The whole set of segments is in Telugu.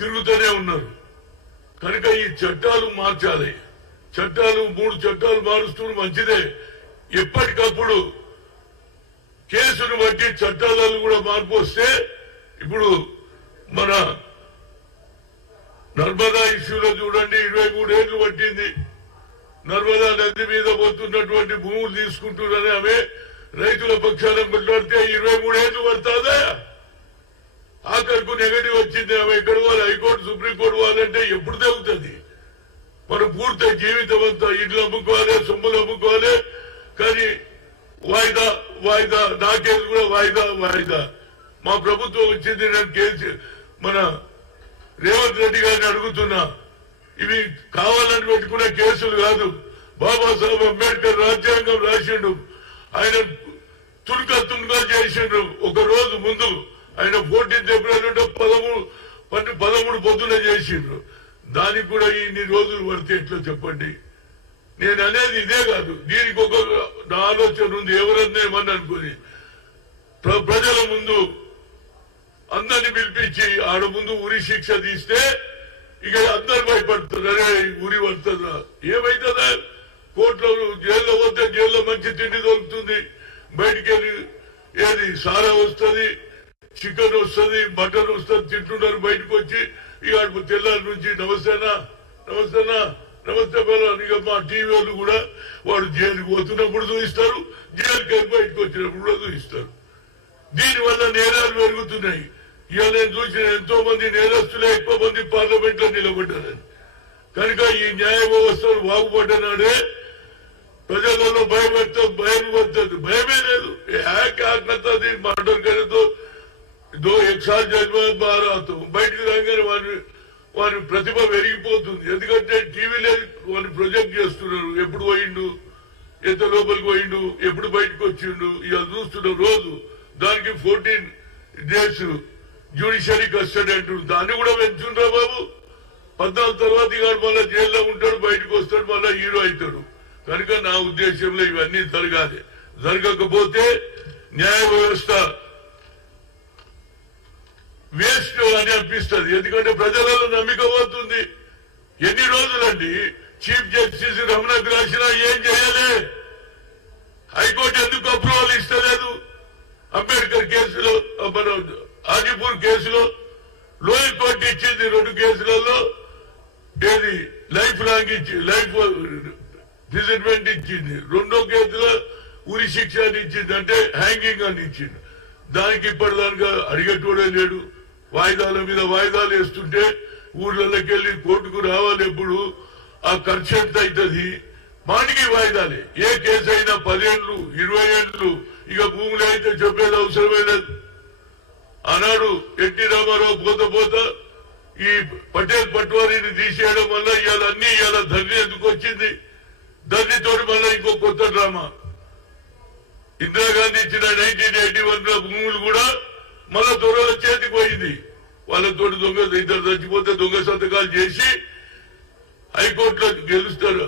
తిరుగుతూనే ఉన్నారు. కనుక ఈ చట్టాలు మార్చాలి. చట్టాలు 3 చట్టాలు మారుస్తూ మంచిదే. ఎప్పటికప్పుడు కేసును బట్టి చట్టాలను కూడా మార్పు వస్తే, ఇప్పుడు మన నర్మదా ఇష్యూలో చూడండి 23 ఏళ్లు పట్టింది. నర్మదా నది మీద పోతున్నటువంటి భూములు తీసుకుంటున్నారని ఆమె రైతుల పక్షాన మాట్లాడితే 23 ఏళ్లు పడుతుందా? ఆఖరికి నెగటివ్ వచ్చింది. ఆమె ఎక్కడ వాళ్ళు హైకోర్టు సుప్రీంకోర్టు వాళ్ళంటే ఎప్పుడు తగ్గుతుంది? మనం పూర్తి జీవితం అంతా ఇల్లు అమ్ముకోవాలి, సొమ్ములు అమ్ముకోవాలి. కానీ వాయిదా వాయిదా, నా కేసు కూడా వాయిదా వాయిదా. మా ప్రభుత్వం వచ్చింది, నేను కేసు మన రేవంత్ రెడ్డి గారిని అడుగుతున్నా, ఇవి కావాలని పెట్టుకునే కేసులు కాదు. బాబాసాహెబ్ అంబేద్కర్ రాజ్యాంగం రాసిండు, ఆయన తుణుక చేసిండ్రు. ఒక రోజు ముందు ఆయన 14 ఏప్రిల్ 13 పొద్దున చేసిండ్రు. దానికి కూడా ఇన్ని రోజులు పడితే ఎట్లా చెప్పండి? నేను అనేది ఇదే కాదు, దీనికి ఒక ఆలోచన ఉంది. ఎవరన్నా ఏమన్నా అనుకుని ప్రజల ముందు అందరిని పిలిపించి ఆడ ముందు ఉరి శిక్ష తీస్తే ఇక అందరు భయపడుతున్నారు. ఉరి పడుతుందా? ఏమైతుందా? కోర్టులో జైల్లో పోతే జైల్లో మంచి తిండి దొరుకుతుంది, బయటికి వెళ్ళి ఏది సారా వస్తుంది, చికెన్ వస్తుంది, మటన్ వస్తుంది, తింటున్నారు. బయటకు వచ్చి ఇక తెల్లారి నుంచి నమస్తేనా నమస్తేనా నమస్తే బెల్లని. ఇక మా టీవీ వాళ్ళు కూడా వాడు జైలుకి పోతున్నప్పుడు చూపిస్తారు, జైలుకి వెళ్ళి బయటకు వచ్చినప్పుడు కూడా చూపిస్తారు. దీనివల్ల నేరాలు పెరుగుతున్నాయి. ఇక నేను చూసిన ఎంతో మంది నేరస్తులే ఎక్కువ మంది పార్లమెంట్ లో నిలబడ్డారని. కనుక ఈ న్యాయ వ్యవస్థలు బాగుపడ్డనాడే ప్రజలలో భయం పడుతుంది. భయమే లేదు. ఆకది మర్డర్ కరేతో 1 साल जेल में बाहर आता हूँ. బయటకు రాగానే వారి ప్రతిభ పెరిగిపోతుంది. ఎందుకంటే టీవీలో వాళ్ళు ప్రొజెక్ట్ చేస్తున్నారు. ఎప్పుడు పోయిండు, ఎంత లోపలికి పోయిండు, ఎప్పుడు బయటకు వచ్చిండు, ఇవాళ చూస్తున్న రోజు. దానికి 14 days జ్యుడిషియరీ కస్టడీ అంటారు. దాన్ని కూడా పెంచుండ్రా బాబు. 14 తర్వాత ఇక మళ్ళీ జైల్లో ఉంటాడు, బయటకు వస్తాడు, మళ్ళీ హీరో అవుతాడు. కనుక నా ఉద్దేశంలో ఇవన్నీ జరగాలి. జరగకపోతే న్యాయ వ్యవస్థ వేస్ట్ అని అనిపిస్తుంది. ఎందుకంటే ప్రజలలో నమ్మిక పోతుంది. ఎన్ని రోజులండి చీఫ్ జస్టిస్ రమణకు రాసినా ఏం చేయాలి? హైకోర్టు ఎందుకు అప్రూవల్ ఇస్తలేదు? అంబేద్కర్ కేసులో, మన ఆదిపూర్ కేసులో లోయర్ కోర్టు ఇచ్చింది. 2 కేసులలో ఏది లైఫ్ లాంగ్ ఇచ్చి లైఫ్ ఇంప్రిజన్మెంట్ ఇచ్చింది. 2వ కేసులో ఉరి శిక్ష అని ఇచ్చింది, అంటే హ్యాంగింగ్ అని ఇచ్చింది. దానికి ఇప్పటిదానిగా అడిగేటోడే లేడు. వాయిదాల మీద వాయిదాలు వేస్తుంటే ఊర్లలోకి వెళ్ళి కోర్టుకు రావాలి. ఎప్పుడు ఆ ఖర్చు ఎంత అవుతుంది? మాటికి వాయిదాలే. ఏ కేసు అయినా 10 ఏళ్ళు 20 ఏళ్ళు. ఇక భూములు అయితే చెప్పేది అవసరమే లేదు. ఆనాడు ఎన్టీ రామారావు పోతా ఈ పటేల్ పట్వారీని తీసేయడం వల్ల ఇవాళ అన్ని ధర్ని ఎందుకు వచ్చింది? ధర్నితో మళ్ళీ ఇంకో కొత్త డ్రామా. ఇందిరాగాంధీ ఇచ్చిన 1981 భూములు కూడా మళ్ళా దొంగల చేతికి పోయింది. వాళ్ళతో ఇద్దరు చచ్చిపోతే దొంగ సంతకాలు చేసి హైకోర్టులో గెలుస్తారు.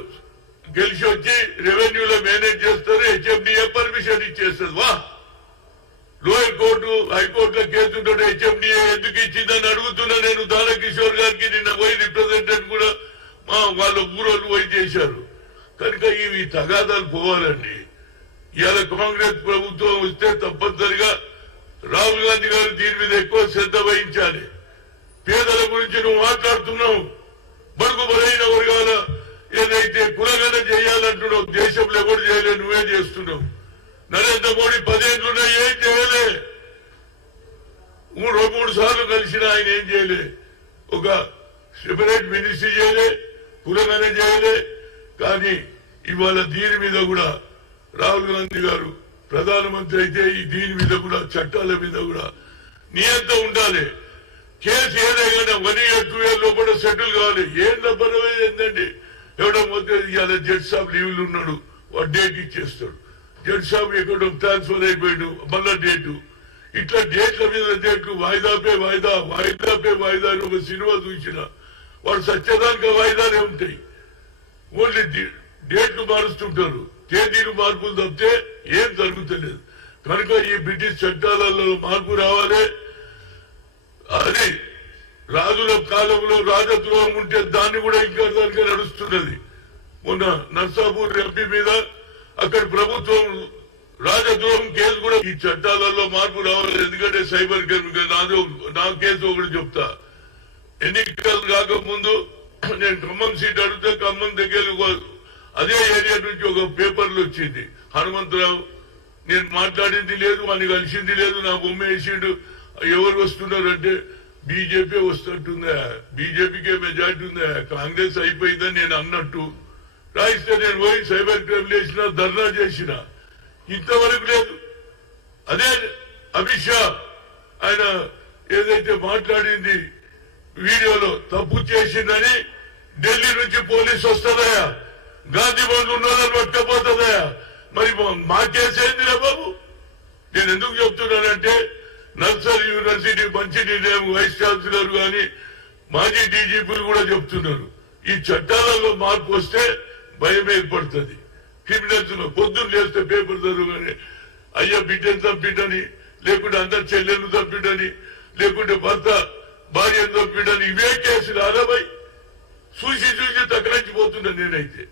గెలిచి వచ్చి రెవెన్యూలో మేనేజ్ చేస్తారు. హెచ్ఎండిఏ పర్మిషన్ ఇచ్చేస్తుంది. వా, లోయర్ కోర్టు హైకోర్టులో కేసుంటే హెచ్ఎండిఏ ఎందుకు ఇచ్చిందని అడుగుతున్నా నేను. దానకిషోర్ గారికి నిన్న పోయి రిప్రజెంటేటివ్ కూడా వాళ్ళ ఊరోళ్ళు పోయి చేశారు. కనుక ఇవి తగాదాలు పోవాలండి. ఇవాళ కాంగ్రెస్ ప్రభుత్వం వస్తే తప్పనిసరిగా రాహుల్ గాంధీ గారు దీని మీద ఎక్కువ శ్రద్ధ వహించాలి. పేదల గురించి నువ్వు మాట్లాడుతున్నావు. బడుగు బలైన వర్గాల ఏదైతే కులగన చేయాలంటున్నావు, దేశంలో ఎవరు చేయలే, నువ్వే చేస్తున్నావు. నరేంద్ర మోడీ 10 ఏళ్ళున్నా ఏం చేయలే. 3 సార్లు కలిసిన ఆయన ఏం చేయలే. ఒక సెపరేట్ మినిస్ట్రీ చేయలే, కులగన చేయలే. కానీ ఇవాళ దీని మీద కూడా రాహుల్ గాంధీ గారు ప్రధానమంత్రి అయితే ఈ దీని మీద కూడా చట్టాల మీద కూడా నియంత్రణ ఉండాలి. కేసు ఏదైనా 1 year 2 year లోపల సెటిల్ కావాలి. ఏం డబ్బనవేది ఏంటండి? ఎవడో పోతే ఇవాళ జడ్జ్ సాబ్ లీవ్లు ఉన్నాడు, వాడు డేట్ ఇచ్చేస్తాడు. జడ్జ్ సాబ్ ఎక్కడో ట్రాన్స్ఫర్ అయిపోయాడు, మళ్ళా డేటు. ఇట్లా డేట్ల మీద డేట్లు వాయిదాపే వాయిదా వాయిదాపే వాయిదా అని ఒక సినిమా చూసిన వాడు సత్యదానిక వాయిదానే ఉంటాయి. ఓన్లీ డేట్లు మారుస్తుంటారు, తేదీలు మార్పులు తప్పితే ఏం జరుగుతలేదు. కనుక ఈ బ్రిటిష్ చట్టాలలో మార్పు రావాలి. అది రాజుల కాలంలో రాజద్రోహం ఉంటే దాన్ని కూడా ఇంకా దానిగా నడుస్తున్నది. మొన్న నర్సాపూర్ ఎంపీ మీద అక్కడ ప్రభుత్వం రాజద్రోహం కేసు కూడా ఈ చట్టాలలో మార్పు రావాలి. ఎందుకంటే సైబర్ క్రైమ్ నా కేసు ఒకటి చెప్తా. ఎన్నికలు కాకముందు నేను ఖమ్మం సీట్ అడిగితే ఖమ్మం దగ్గర అదే ఏరియా నుంచి ఒక పేపర్లు వచ్చింది. హనుమంతరావు నేను మాట్లాడింది లేదు, అని కలిసింది లేదు, నా బొమ్మ వేసిండు. ఎవరు వస్తున్నారు అంటే బీజేపీ వస్తుంటుందా, బీజేపీకే మెజార్టీ ఉందా, కాంగ్రెస్ అయిపోయిందని నేను అన్నట్టు రాయిస్తే నేను పోయి సైబర్ క్రైమ్ చేసిన, ధర్నా చేసిన, ఇంతవరకు లేదు. అదే అమిత్ షా ఆయన ఏదైతే మాట్లాడింది వీడియోలో తప్పు చేసిందని ఢిల్లీ నుంచి పోలీసు వస్తుందయా, గాంధీ భవన్ ఉన్న వాళ్ళని పట్టకపోతుందయా. మరి మా కేసు ఏందిరా బాబు? నేను ఎందుకు చెప్తున్నానంటే నర్సరీ యూనివర్సిటీ మంచి నిర్ణయం వైస్ ఛాన్సలర్ గాని మాజీ డీజీపీలు కూడా చెప్తున్నారు. ఈ చట్టాలలో మార్పు వస్తే భయం ఏర్పడుతుంది. క్రిమినల్స్ పొద్దున్న లేస్తే పేపర్ చదువుగానే అయ్యా బిడ్డను చంపిడని, లేకుంటే అందరు చెల్లెలను చంపిడని, లేకుంటే భర్త భార్యను చంపిడని, ఇవే కేసులు 60 చూసి తగ్గరించిపోతున్నా నేనైతే.